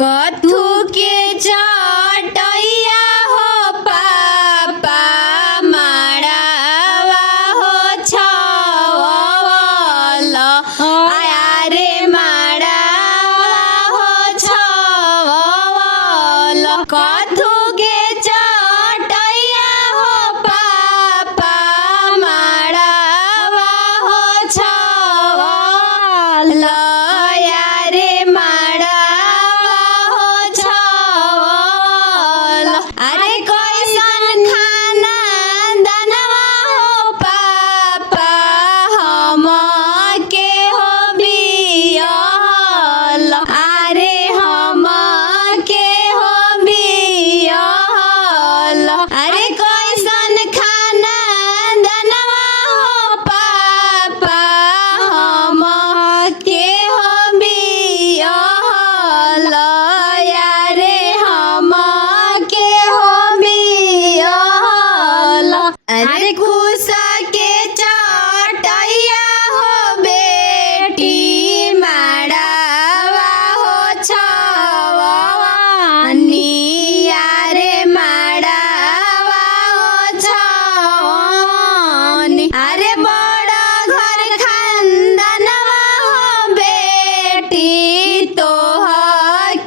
कथू के चटैया हो पापा माड़ावा हो छवल आया रे माड़ावा हो छवल कथू के चटैया हो पापा माड़ावा हो छवल आया रे माड़ावा हो छवल अरे कैसन खाना दानवा हो पापा हम के हो बियल अरे हम के हो बियल अरे कैसन खाना दानवा हो पापा हम के हो बियल यारे हम के हो बियल अरे कुसा के चटैया हो बेटी माड़ावा हो छवनी यारे माड़ावा हो छवनी अरे बड़ा घर खानदानवा हो बेटी तोह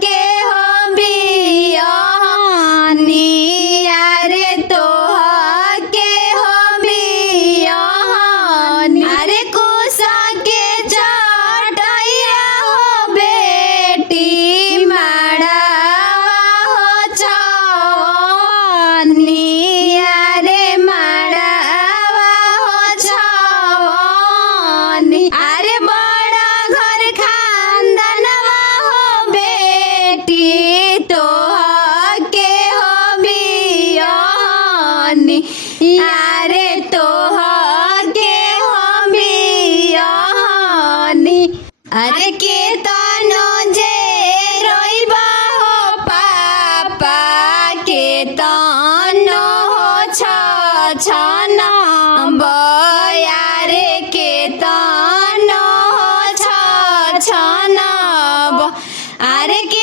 के हो बियहनी अरे तोह के हो बियहनी अरे कुसा के चटैया हो बेटी माड़ावा हो छवनी अरे माड़ावा हो छवनी अरे बड़ा घर खानदानवा हो बेटी तोह के हो बियहनी अरे तोह के हो बियहनी अरे के तनो जे रोइबा हो पापा के तनो हो छछना बयारे के तनो हो छछना अरे के